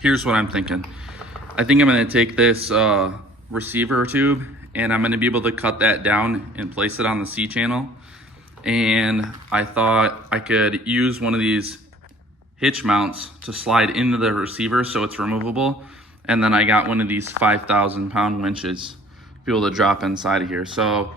Here's what I'm thinking. I think I'm gonna take this receiver tube and I'm gonna be able to cut that down and place it on the C channel. And I thought I could use one of these hitch mounts to slide into the receiver so it's removable. And then I got one of these 5,000 pound winches to be able to drop inside of here. So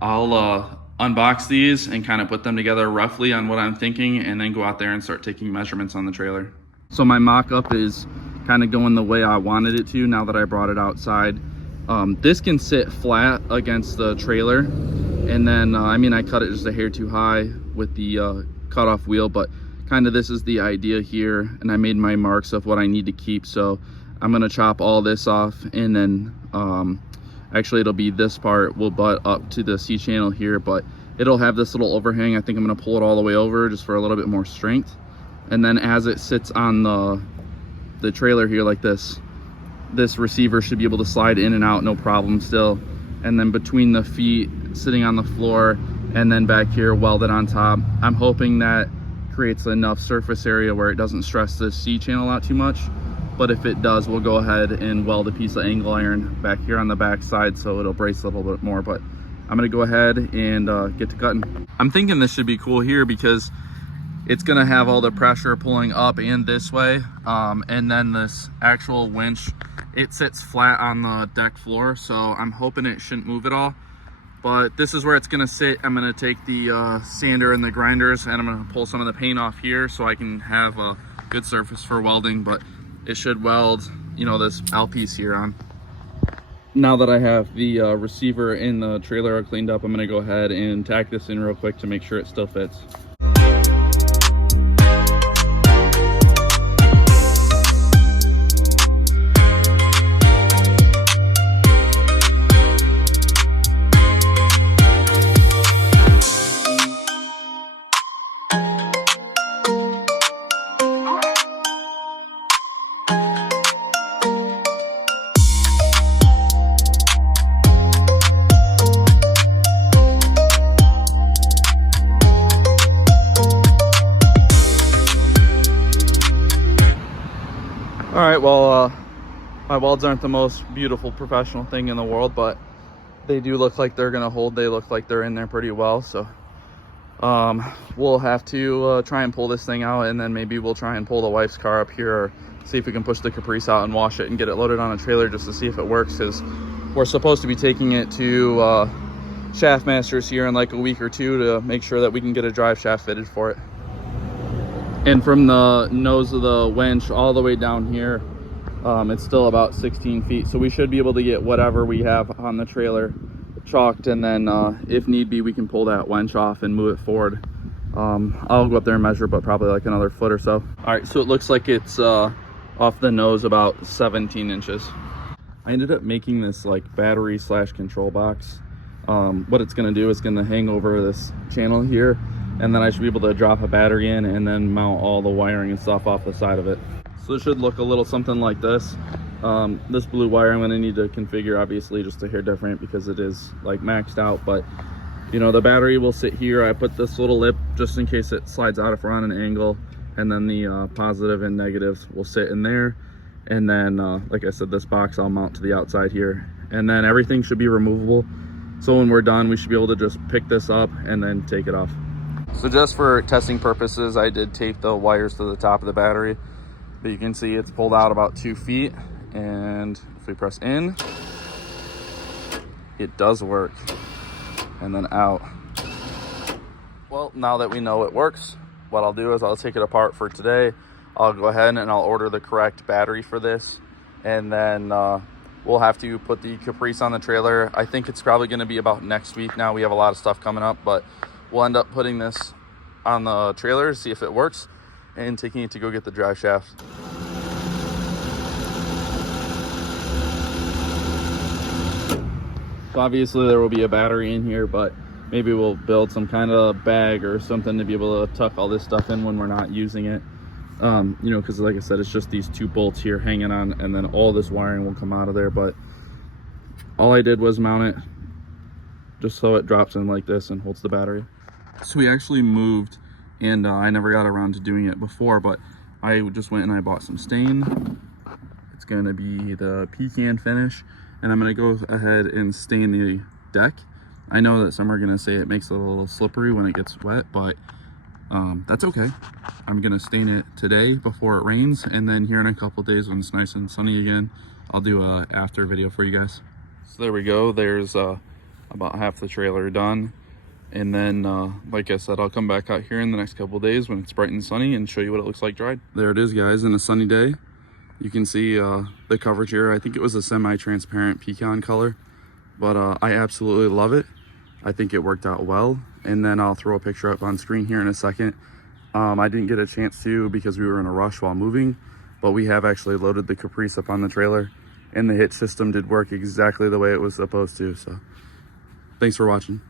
I'll unbox these and kind of put them together roughly on what I'm thinking, and then go out there and start taking measurements on the trailer. So my mock-up is kind of going the way I wanted it to now that I brought it outside. This can sit flat against the trailer, and then I mean, I cut it just a hair too high with the cutoff wheel, but kind of this is the idea here, and I made my marks of what I need to keep. So I'm gonna chop all this off, and then actually it'll be this part will butt up to the C channel here, but it'll have this little overhang. I think I'm gonna pull it all the way over just for a little bit more strength. And then as it sits on the trailer here like this receiver should be able to slide in and out no problem still. And then between the feet sitting on the floor and then back here welded on top, I'm hoping that creates enough surface area where it doesn't stress the C channel out too much. But if it does, we'll go ahead and weld a piece of angle iron back here on the back side so it'll brace a little bit more. But I'm gonna go ahead and get to cutting. I'm thinking this should be cool here because it's gonna have all the pressure pulling up and this way. And then this actual winch, it sits flat on the deck floor. So I'm hoping it shouldn't move at all. But this is where it's gonna sit. I'm gonna take the sander and the grinders and I'm gonna pull some of the paint off here so I can have a good surface for welding. But it should weld, you know, this L piece here on. Now that I have the receiver and the trailer cleaned up, I'm gonna go ahead and tack this in real quick to make sure it still fits. All right, well, my welds aren't the most beautiful professional thing in the world, but they do look like they're gonna hold. They look like they're in there pretty well. So we'll have to try and pull this thing out, and then maybe we'll try and pull the wife's car up here, or see if we can push the Caprice out and wash it and get it loaded on a trailer just to see if it works, because we're supposed to be taking it to Shaftmasters here in like a week or two to make sure that we can get a drive shaft fitted for it. And from the nose of the winch all the way down here, it's still about 16 feet. So we should be able to get whatever we have on the trailer chalked, and then if need be, we can pull that winch off and move it forward. I'll go up there and measure, but probably like another foot or so. All right, so it looks like it's off the nose about 17 inches. I ended up making this like battery slash control box. What it's gonna do is gonna hang over this channel here, and then I should be able to drop a battery in and then mount all the wiring and stuff off the side of it. So it should look a little something like this. This blue wire I'm gonna need to configure, obviously, just a hair different because it is like maxed out. But you know, the battery will sit here. I put this little lip just in case it slides out if we're on an angle, and then the positive and negatives will sit in there. And then like I said, this box I'll mount to the outside here, and then everything should be removable. So when we're done, we should be able to just pick this up and then take it off. So just for testing purposes, I did tape the wires to the top of the battery, but you can see it's pulled out about 2 feet. And if we press in, it does work. And then out. Well, now that we know it works, what I'll do is I'll take it apart for today. I'll go ahead and I'll order the correct battery for this. And then we'll have to put the Caprice on the trailer. I think it's probably gonna be about next week now. We have a lot of stuff coming up, but we'll end up putting this on the trailer, see if it works, and taking it to go get the drive shaft. So obviously there will be a battery in here, but maybe we'll build some kind of bag or something to be able to tuck all this stuff in when we're not using it. You know, because like I said, it's just these 2 bolts here hanging on, and then all this wiring will come out of there. But all I did was mount it just so it drops in like this and holds the battery. So we actually moved, and I never got around to doing it before, but I just went and I bought some stain, It's going to be the pecan finish, and I'm going to go ahead and stain the deck. I know that some are going to say it makes it a little slippery when it gets wet, but that's okay. I'm going to stain it today before it rains, and then here in a couple days when it's nice and sunny again, I'll do a after video for you guys. So there we go. There's about half the trailer done. And then, like I said, I'll come back out here in the next couple days when it's bright and sunny and show you what it looks like dried. There it is, guys, in a sunny day. You can see the coverage here. I think it was a semi-transparent pecan color, but I absolutely love it. I think it worked out well. And then I'll throw a picture up on screen here in a second. I didn't get a chance to because we were in a rush while moving, but we have actually loaded the Caprice up on the trailer, and the hitch system did work exactly the way it was supposed to. So thanks for watching.